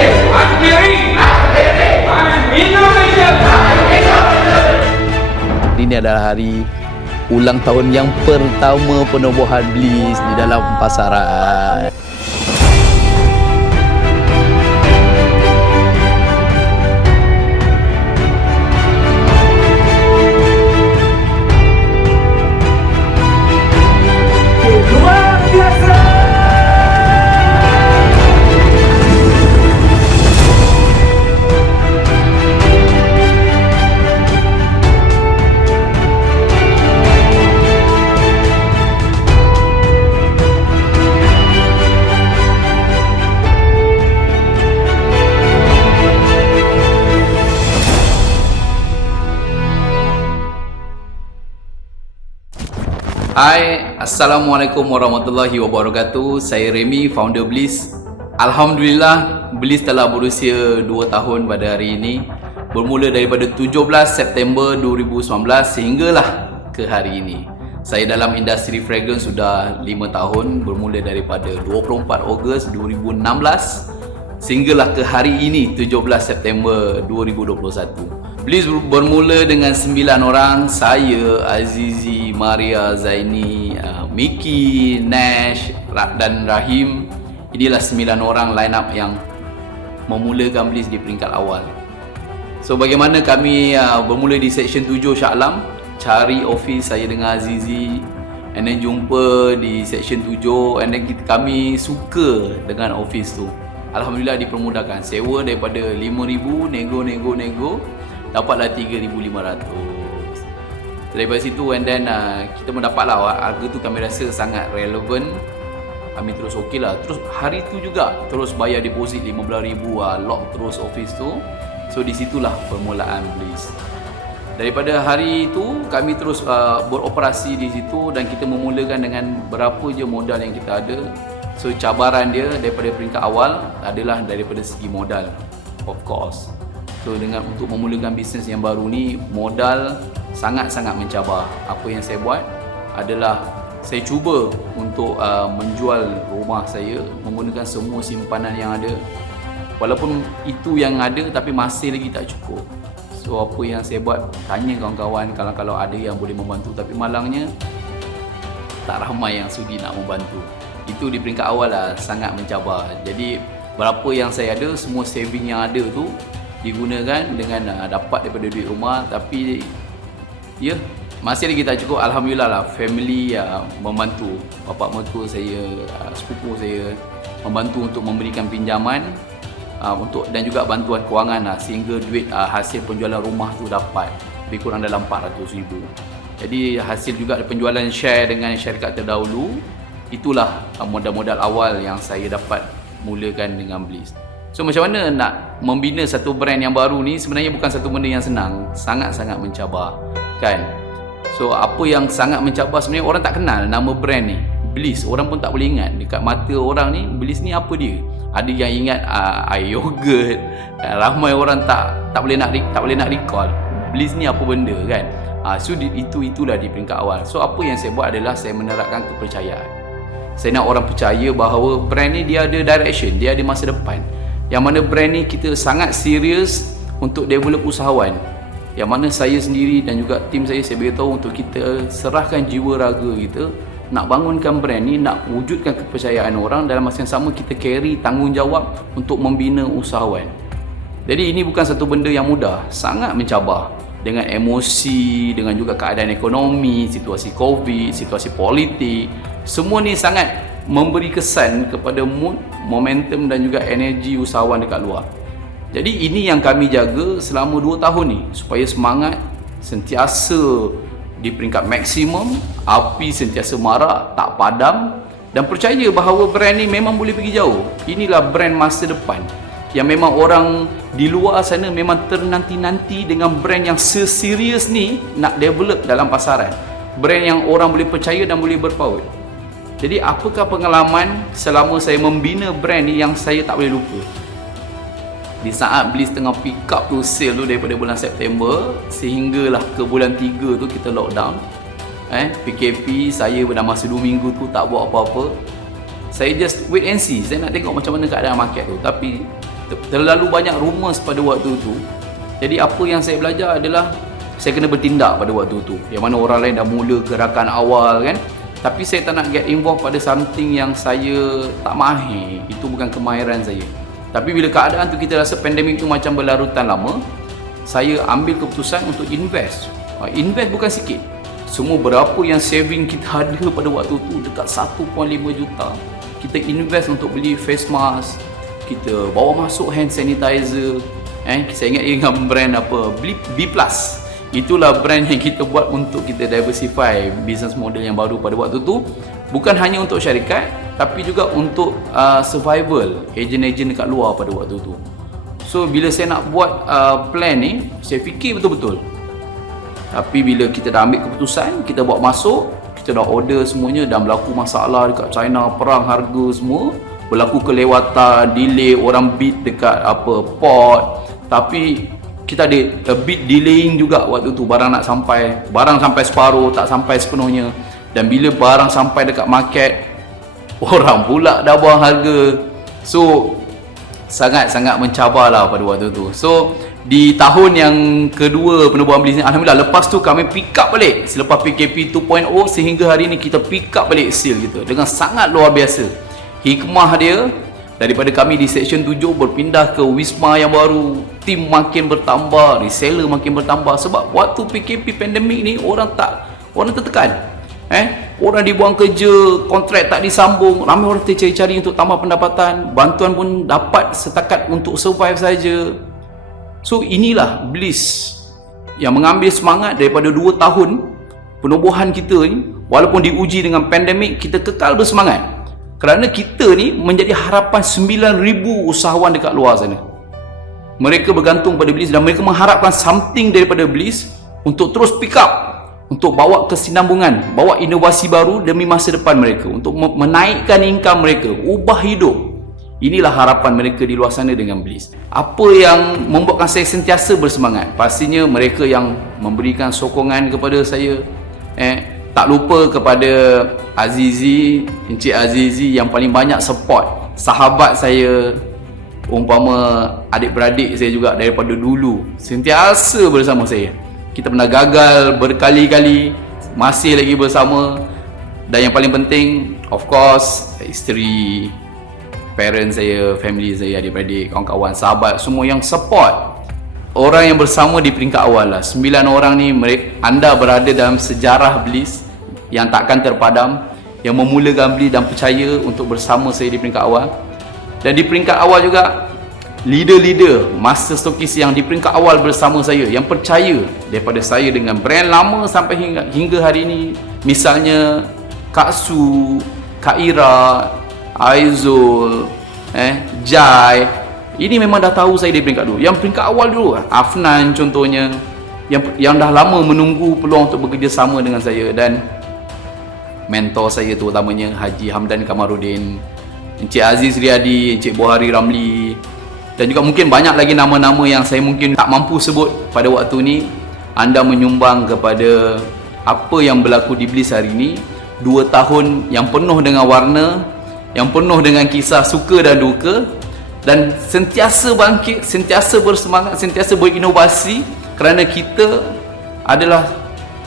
Akhiri Indonesia. Ini adalah hari ulang tahun yang pertama penubuhan Bliss di dalam pasaran. Luar biasa. Hai, Assalamualaikum warahmatullahi wabarakatuh. Saya Remy, founder Bliss. Alhamdulillah, Bliss telah berusia 2 tahun pada hari ini. Bermula daripada 17 September 2019 sehinggalah ke hari ini. Saya dalam industri fragrance sudah 5 tahun, bermula daripada 24 Ogos 2016 sehinggalah ke hari ini 17 September 2021. Bliss bermula dengan 9 orang, saya, Azizi, Maria, Zaini, Miki, Nash dan Rahim. Inilah 9 orang line up yang memulakan Bliss di peringkat awal. So bagaimana kami bermula di section 7 Shah Alam, cari office saya dengan Azizi, and then jumpa di section 7, and then kami suka dengan office tu. Alhamdulillah dipermudahkan, sewa daripada 5,000, nego, dapatlah 3,500. Daripada situ, and then kita mendapatlah harga tu kami rasa sangat relevan. Kami terus okey lah. Terus hari tu juga terus bayar deposit 15,000, lock terus office tu. So di situlah permulaan Bliss. Daripada hari itu kami terus beroperasi di situ, dan kita memulakan dengan berapa je modal yang kita ada. So cabaran dia daripada peringkat awal adalah daripada segi modal, of course. So untuk memulakan bisnes yang baru ni, modal sangat-sangat mencabar. Apa yang saya buat adalah saya cuba untuk menjual rumah saya menggunakan semua simpanan yang ada. Walaupun itu yang ada, tapi masih lagi tak cukup. So apa yang saya buat, tanya kawan-kawan kalau ada yang boleh membantu, tapi malangnya tak ramai yang sudi nak membantu. Itu di peringkat awal lah, sangat mencabar. Jadi berapa yang saya ada, semua saving yang ada tu digunakan dengan dapat daripada duit rumah. Tapi ya, masih lagi tak cukup. Alhamdulillah lah, family membantu. Bapa mertua saya, sepupu saya membantu untuk memberikan pinjaman dan juga bantuan kewangan sehingga duit hasil penjualan rumah tu dapat lebih kurang dalam 400,000. Jadi hasil juga penjualan share dengan syarikat terdahulu, itulah modal-modal awal yang saya dapat mulakan dengan Bliss. So macam mana nak membina satu brand yang baru ni, sebenarnya bukan satu benda yang senang, sangat-sangat mencabar kan. So apa yang sangat mencabar sebenarnya, orang tak kenal nama brand ni Bliss. Orang pun tak boleh ingat, dekat mata orang ni Bliss ni apa dia. Ada yang ingat air yogurt, ramai orang tak boleh nak recall Bliss ni apa benda kan. So itulah di peringkat awal. So apa yang saya buat adalah saya menerapkan kepercayaan. Saya nak orang percaya bahawa brand ni dia ada direction, dia ada masa depan. Yang mana brand ni kita sangat serius untuk develop usahawan. Yang mana saya sendiri dan juga tim saya beritahu untuk kita serahkan jiwa raga kita nak bangunkan brand ni, nak wujudkan kepercayaan orang. Dalam masa yang sama kita carry tanggungjawab untuk membina usahawan. Jadi ini bukan satu benda yang mudah, sangat mencabar. Dengan emosi, dengan juga keadaan ekonomi, situasi COVID, situasi politik, semua ni sangat memberi kesan kepada mood, momentum dan juga energi usahawan dekat luar. Jadi ini yang kami jaga selama 2 tahun ni, supaya semangat sentiasa di peringkat maksimum, api sentiasa marak, tak padam, dan percaya bahawa brand ni memang boleh pergi jauh. Inilah brand masa depan yang memang orang di luar sana memang ternanti-nanti dengan brand yang seserius ni nak develop dalam pasaran. Brand yang orang boleh percaya dan boleh berpaut. Jadi apakah pengalaman selama saya membina brand ni yang saya tak boleh lupa? Di saat Bliss tengah pick up tu sale tu daripada bulan September sehinggalah ke bulan 3 tu kita lockdown. PKP, saya pada masa 2 minggu tu tak buat apa-apa. Saya just wait and see. Saya nak tengok macam mana keadaan market tu. Tapi terlalu banyak rumours pada waktu tu. Jadi apa yang saya belajar adalah saya kena bertindak pada waktu tu. Yang mana orang lain dah mula gerakan awal kan. Tapi saya tak nak get involved pada something yang saya tak mahir. Itu bukan kemahiran saya. Tapi bila keadaan tu kita rasa pandemik tu macam berlarutan lama, saya ambil keputusan untuk invest. Invest bukan sikit. Semua berapa yang saving kita ada pada waktu tu dekat 1.5 juta. Kita invest untuk beli face mask. Kita bawa masuk hand sanitizer. Saya ingat brand apa? B+. Itulah brand yang kita buat untuk kita diversify business model yang baru pada waktu tu. Bukan hanya untuk syarikat, tapi juga untuk survival ejen-ejen dekat luar pada waktu tu. So bila saya nak buat plan ni, saya fikir betul-betul. Tapi bila kita dah ambil keputusan, kita buat masuk, kita dah order semuanya, dah berlaku masalah dekat China, perang harga semua, berlaku kelewatan, delay, orang bid dekat port. Tapi kita ada a bit delaying juga waktu tu, barang sampai separuh, tak sampai sepenuhnya. Dan bila barang sampai dekat market, orang pula dah buang harga. So sangat-sangat mencabarlah pada waktu tu. So di tahun yang kedua penubuhan Bliss ni, alhamdulillah, lepas tu kami pick up balik selepas PKP 2.0 sehingga hari ni kita pick up balik sale kita dengan sangat luar biasa. Hikmah dia, daripada kami di Section 7 berpindah ke Wisma yang baru, tim makin bertambah, reseller makin bertambah. Sebab waktu PKP pandemik ni orang tertekan. Orang dibuang kerja, kontrak tak disambung, ramai orang tercari-cari untuk tambah pendapatan, bantuan pun dapat setakat untuk survive saja. So inilah Bliss yang mengambil semangat daripada 2 tahun penubuhan kita ni. Walaupun diuji dengan pandemik, kita kekal bersemangat. Kerana kita ni menjadi harapan 9,000 usahawan dekat luar sana. Mereka bergantung pada Bliss dan mereka mengharapkan something daripada Bliss untuk terus pick up, untuk bawa kesinambungan, bawa inovasi baru demi masa depan mereka, untuk menaikkan income mereka, ubah hidup. Inilah harapan mereka di luar sana dengan Bliss. Apa yang membuatkan saya sentiasa bersemangat? Pastinya mereka yang memberikan sokongan kepada saya. Tak lupa kepada Azizi, Encik Azizi yang paling banyak support. Sahabat saya, umpama adik-beradik saya juga daripada dulu, sentiasa bersama saya. Kita pernah gagal berkali-kali, masih lagi bersama. Dan yang paling penting, of course, isteri, parents saya, family saya, adik-beradik, kawan-kawan, sahabat, semua yang support. Orang yang bersama di peringkat awal lah. 9 orang ni, anda berada dalam sejarah Bliss yang takkan terpadam, yang memulakan Bliss dan percaya untuk bersama saya di peringkat awal. Dan di peringkat awal juga, leader-leader, master stokis yang di peringkat awal bersama saya, yang percaya daripada saya dengan brand lama sampai hingga hari ini. Misalnya Kak Su, Kak Ira, Aizul, Jai. Ini memang dah tahu saya di peringkat dulu. Yang peringkat awal dulu, Afnan contohnya, yang dah lama menunggu peluang untuk bekerja sama dengan saya. Dan mentor saya terutamanya Haji Hamdan Kamarudin, Encik Aziz Riyadi, Encik Buhari Ramli, dan juga mungkin banyak lagi nama-nama yang saya mungkin tak mampu sebut pada waktu ni. Anda menyumbang kepada apa yang berlaku di Bliss hari ini. 2 tahun yang penuh dengan warna, yang penuh dengan kisah suka dan duka, dan sentiasa bangkit, sentiasa bersemangat, sentiasa berinovasi, kerana kita adalah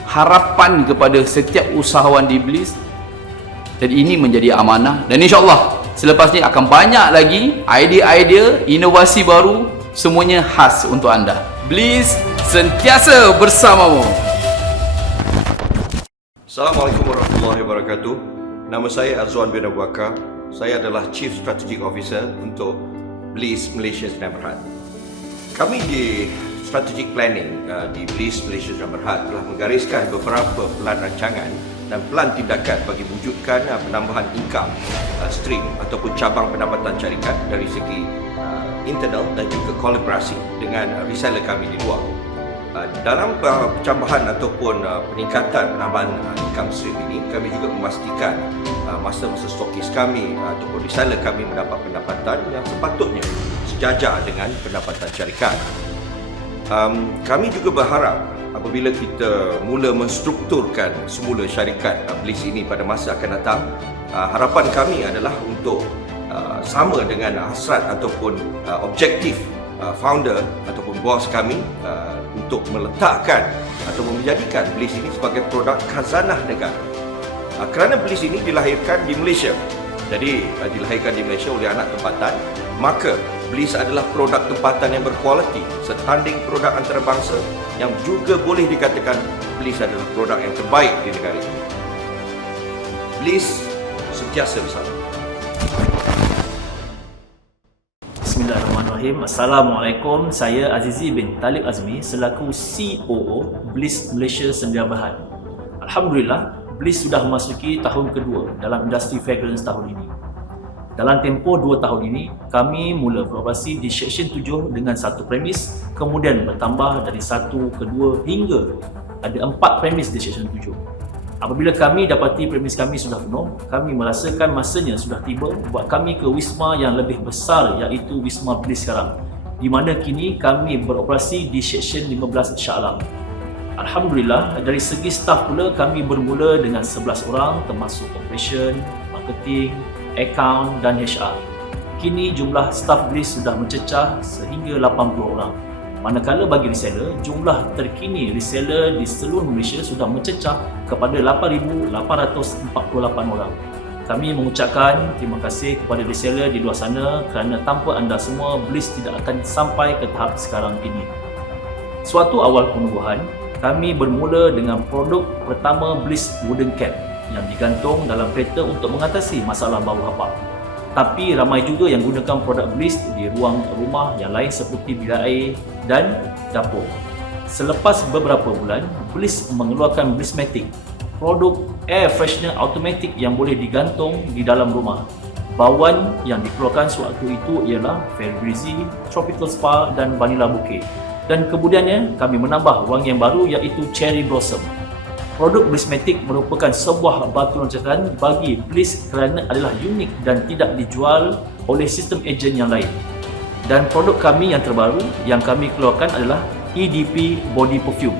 harapan kepada setiap usahawan di Bliss. Jadi ini menjadi amanah, dan insyaAllah selepas ni akan banyak lagi idea-idea, inovasi baru, semuanya khas untuk anda. Bliss sentiasa bersamamu. Assalamualaikum warahmatullahi wabarakatuh. Nama saya Azwan bin Abu Bakar. Saya adalah Chief Strategic Officer untuk Bliss Malaysia Sdn Bhd. Kami di Strategic Planning di Bliss Malaysia Sdn Bhd telah menggariskan beberapa pelan rancangan dan pelan tindakan bagi wujudkan penambahan income stream ataupun cabang pendapatan syarikat dari segi internal dan juga kolaborasi dengan reseller kami di luar. Dalam percambahan ataupun peningkatan penambahan income stream ini, kami juga memastikan masa-masa stokis kami ataupun reseller kami mendapat pendapatan yang sepatutnya sejajar dengan pendapatan syarikat. Kami juga berharap apabila kita mula menstrukturkan semula syarikat Bliss ini pada masa akan datang, harapan kami adalah untuk sama dengan hasrat ataupun objektif founder ataupun bos kami untuk meletakkan atau menjadikan Bliss ini sebagai produk khazanah negara. Kerana Bliss ini dilahirkan di Malaysia, jadi dilahirkan di Malaysia oleh anak tempatan, maka Bliss adalah produk tempatan yang berkualiti, setanding produk antarabangsa yang juga boleh dikatakan Bliss adalah produk yang terbaik di negara ini. Bliss sentiasa bersama. Bismillahirrahmanirrahim. Assalamualaikum. Saya Azizi bin Talib Azmi selaku COO Bliss Malaysia Sedia Berhad. Alhamdulillah, Bliss sudah memasuki tahun kedua dalam industri fragrance tahun ini. Dalam tempoh 2 tahun ini, kami mula beroperasi di Seksyen 7 dengan 1 premis, kemudian bertambah dari 1 ke 2 hingga ada 4 premis di Seksyen 7. Apabila kami dapati premis kami sudah penuh, kami merasakan masanya sudah tiba buat kami ke wisma yang lebih besar, iaitu Wisma Bliss sekarang, di mana kini kami beroperasi di Seksyen 15 Shah Alam. Alhamdulillah, dari segi staf pula kami bermula dengan 11 orang termasuk operation, marketing, account dan HR. Kini jumlah staf Bliss sudah mencecah sehingga 80 orang. Manakala bagi reseller, jumlah terkini reseller di seluruh Malaysia sudah mencecah kepada 8,848 orang. Kami mengucapkan terima kasih kepada reseller di luar sana kerana tanpa anda semua, Bliss tidak akan sampai ke tahap sekarang ini. Suatu awal penubuhan, kami bermula dengan produk pertama Bliss Wooden Cap yang digantung dalam kereta untuk mengatasi masalah bau hapak. Tapi ramai juga yang gunakan produk Bliss di ruang rumah yang lain seperti bilik air dan dapur. Selepas beberapa bulan, Bliss mengeluarkan Blissmatic, produk air freshener automatic yang boleh digantung di dalam rumah. Bauan yang dikeluarkan sewaktu itu ialah Fairy Breezy, Tropical Spa dan Vanilla Bouquet. Dan kemudiannya kami menambah wangi yang baru iaitu Cherry Blossom. Produk Blissmatic merupakan sebuah batu loncatan bagi Bliss kerana adalah unik dan tidak dijual oleh sistem ejen yang lain. Dan produk kami yang terbaru yang kami keluarkan adalah EDP Body Perfume.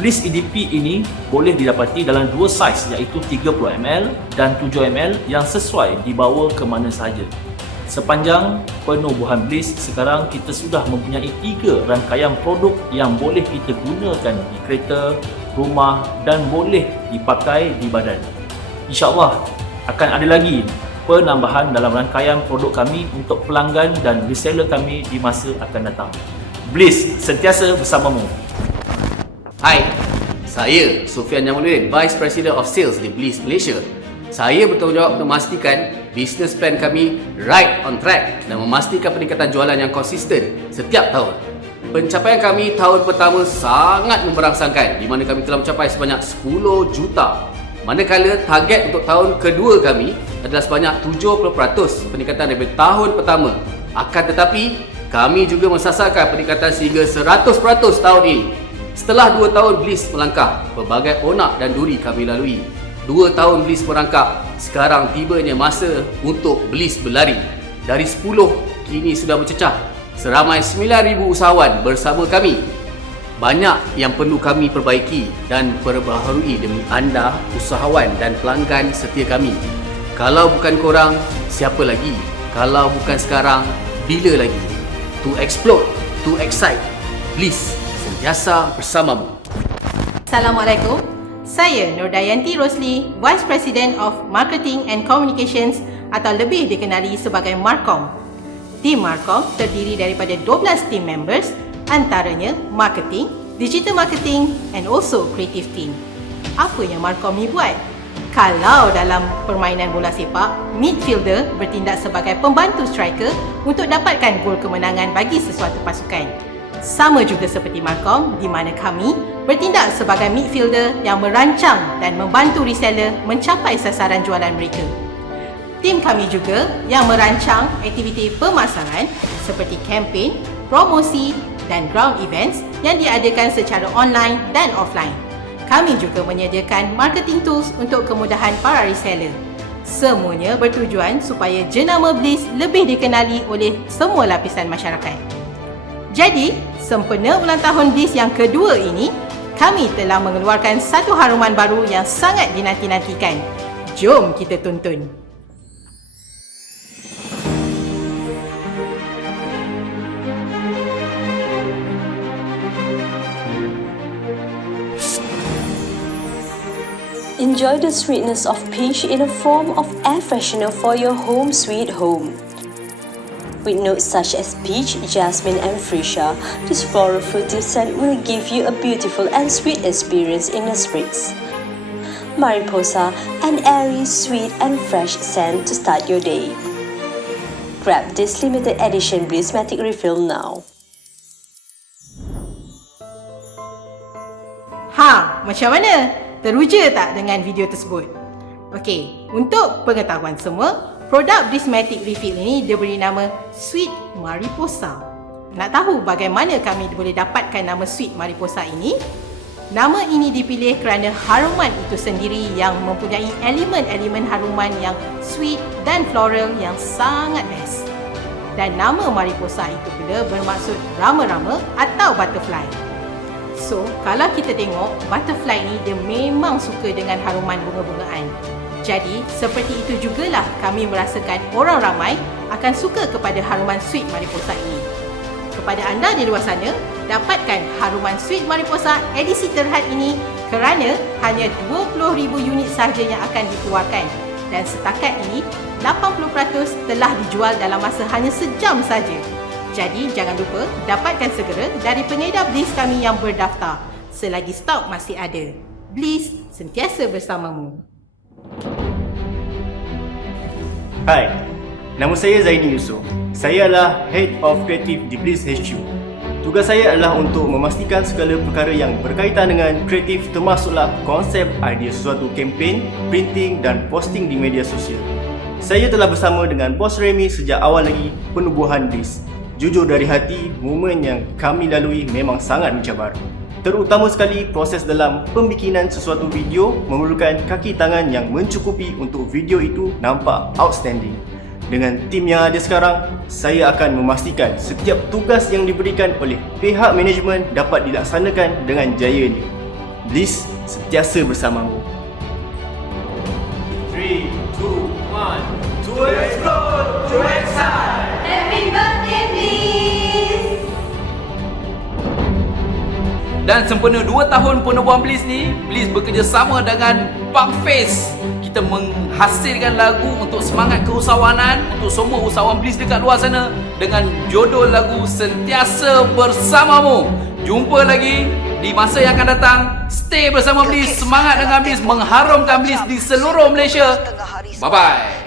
Bliss EDP ini boleh didapati dalam 2 saiz iaitu 30ml dan 7ml yang sesuai dibawa ke mana sahaja. Sepanjang penubuhan Bliss, sekarang kita sudah mempunyai 3 rangkaian produk yang boleh kita gunakan di kereta, rumah dan boleh dipakai di badan. InsyaAllah akan ada lagi penambahan dalam rangkaian produk kami untuk pelanggan dan reseller kami di masa akan datang. Bliss sentiasa bersamamu. Hai, saya Sufian Jamaluddin, Vice President of Sales di Bliss Malaysia. Saya bertanggungjawab untuk memastikan business plan kami right on track dan memastikan peningkatan jualan yang konsisten setiap tahun. Pencapaian kami tahun pertama sangat memberangsangkan di mana kami telah mencapai sebanyak 10 juta. Manakala target untuk tahun kedua kami adalah sebanyak 70% peningkatan daripada tahun pertama. Akan tetapi, kami juga mensasarkan peningkatan sehingga 100% tahun ini. Setelah 2 tahun Bliss melangkah, pelbagai onak dan duri kami lalui. 2 tahun Bliss merangkak, sekarang tibanya masa untuk Bliss berlari. Dari 10, kini sudah mencecah. Seramai 9,000 usahawan bersama kami. Banyak yang perlu kami perbaiki dan perbaharui demi anda, usahawan dan pelanggan setia kami. Kalau bukan korang, siapa lagi? Kalau bukan sekarang, bila lagi? To explode, to excite, Bliss sentiasa bersamamu. Assalamualaikum. Saya Nurdayanti Rosli, Vice President of Marketing and Communications atau lebih dikenali sebagai Markom. Tim Markom terdiri daripada 12 team members, antaranya marketing, digital marketing and also creative team. Apa yang Markom ni buat? Kalau dalam permainan bola sepak, midfielder bertindak sebagai pembantu striker untuk dapatkan gol kemenangan bagi sesuatu pasukan. Sama juga seperti Markom, di mana kami bertindak sebagai midfielder yang merancang dan membantu reseller mencapai sasaran jualan mereka. Tim kami juga yang merancang aktiviti pemasaran seperti kempen, promosi dan ground events yang diadakan secara online dan offline. Kami juga menyediakan marketing tools untuk kemudahan para reseller. Semuanya bertujuan supaya jenama Bliss lebih dikenali oleh semua lapisan masyarakat. Jadi, sempena ulang tahun Bliss yang kedua ini, kami telah mengeluarkan satu haruman baru yang sangat dinanti-nantikan. Jom kita tonton. Enjoy the sweetness of peach in a form of air freshener for your home sweet home. With notes such as peach, jasmine and freesia, this floral fruity scent will give you a beautiful and sweet experience in the spritz. Mariposa, an airy, sweet and fresh scent to start your day. Grab this limited edition Blissmatic refill now. Macam mana? Teruja tak dengan video tersebut? Okey, untuk pengetahuan semua, produk Blissmatic Refill ini diberi nama Sweet Mariposa. Nak tahu bagaimana kami boleh dapatkan nama Sweet Mariposa ini? Nama ini dipilih kerana haruman itu sendiri yang mempunyai elemen-elemen haruman yang sweet dan floral yang sangat best. Dan nama Mariposa itu pula bermaksud rama-rama atau butterfly. So, kalau kita tengok, butterfly ni dia memang suka dengan haruman bunga-bungaan. Jadi, seperti itu jugalah kami merasakan orang ramai akan suka kepada haruman Sweet Mariposa ini. Kepada anda di luar sana, dapatkan haruman Sweet Mariposa edisi terhad ini kerana hanya 20,000 unit sahaja yang akan dikeluarkan. Dan setakat ini, 80% telah dijual dalam masa hanya sejam saja. Jadi, jangan lupa dapatkan segera dari pengedar Bliss kami yang berdaftar selagi stok masih ada. Bliss sentiasa bersamamu. Hai, nama saya Zaini Yusof. Saya adalah Head of Creative di Bliss HQ. Tugas saya adalah untuk memastikan segala perkara yang berkaitan dengan kreatif termasuklah konsep, idea sesuatu kempen, printing dan posting di media sosial. Saya telah bersama dengan Bos Remy sejak awal lagi penubuhan Bliss. Jujur dari hati, momen yang kami lalui memang sangat mencabar. Terutama sekali proses dalam pembikinan sesuatu video memerlukan kaki tangan yang mencukupi untuk video itu nampak outstanding. Dengan tim yang ada sekarang, saya akan memastikan setiap tugas yang diberikan oleh pihak manajemen dapat dilaksanakan dengan jayanya. Bliss sentiasa bersamamu. 3, 2, 1, to explore, to excite. Happy birthday, Bliss! Dan sempena 2 tahun penubuhan Bliss ni, Bliss bekerjasama dengan Bang Face. Kita menghasilkan lagu untuk semangat keusahawanan untuk semua usahawan Bliss dekat luar sana dengan judul lagu Sentiasa Bersamamu. Jumpa lagi di masa yang akan datang. Stay bersama Bliss, semangat dengan Bliss, mengharumkan Bliss di seluruh Malaysia. Bye-bye.